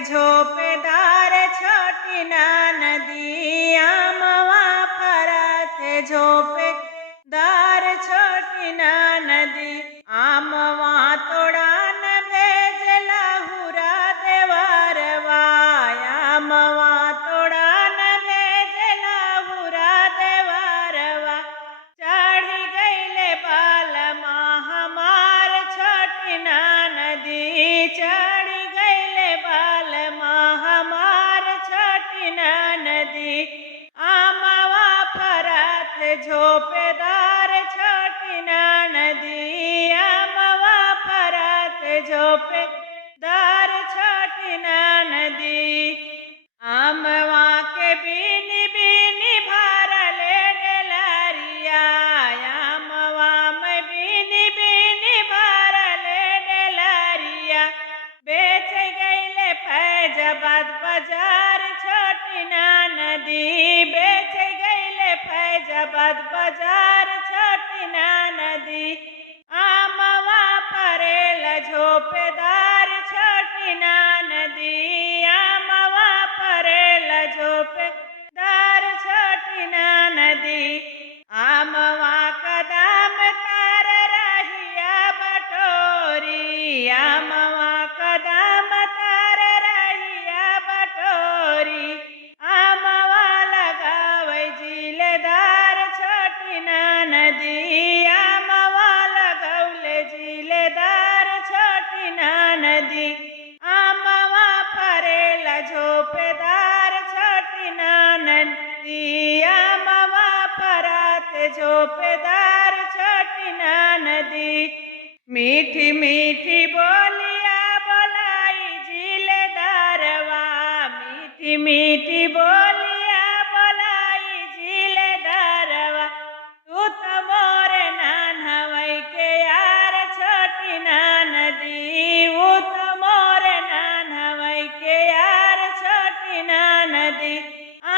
झोपेदार छोटी ना नदी आमवा फरत झोपेदार छोटी ना नदी आमवा तोड़ा न भेजला हुरा देवरवा आमवा तोड़ा न भेजला हुरा देवरवा चढ़ी गईले बालमा हमार छोटी ना नदी चढ़ी गईले बालमा हमार छोटी ना नदी आमवा फरत झोपेदार छोटी ना नदी आमवा फरत झोपेदार छोटी ना नदी आमवा के बीनी बीनी भरले डेलरिया आमवा में बीनी बीनी भरले डेलरिया बेच गईले फैजाबाद बाजार छोटी ना नदी बेच गईले फैजाबाद बाजार छोटी ना नदी आमवा फरेल झोपेदार छोटी ना नदी आमवा फरेल झोपेदार छोटी ना नदी आमवा कदम तार रहिया बटोरी आमवा कदम तार रहिया बटोरी आमवा लगावे जिलेदार छोटी ना नदी आमवा लगौले जिलेदार छोटी ना नदी आमवा फरेल झोपेदार छोटी ना नदी आमवा फरत झोपेदार छोटी ना नदी मीठी मीठी बोलिया बोलाई जिलेदारवा मीठी मीठी बोलिया बोलाई जिलेदारवा तू तो मोरे नानवई के यार छोटी ना नदी वो तो मोरे नानवई के यार छोटी ना नदी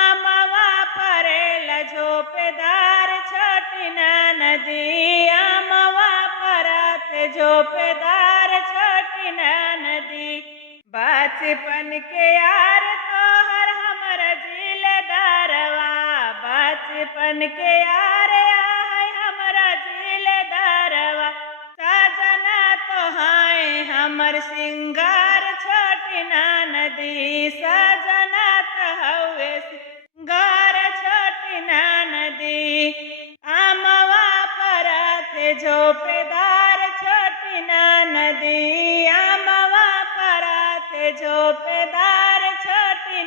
आमवा फरेल झोपेदार छोटी ना नदी आमवा फरत झोपेदार छोटी ना नदी बचपन के यार तोहर हमर जिलेदारवा बचपन के यार है हमरा जिलेदारवा सजना तोहाय हमर सिंगार छोटी ना नदी सजना तहवे सिंगार छोटी ना नदी आमवा फरत झोपेदार छोटी ना नदी आमवा फरत झोपेदार छोटी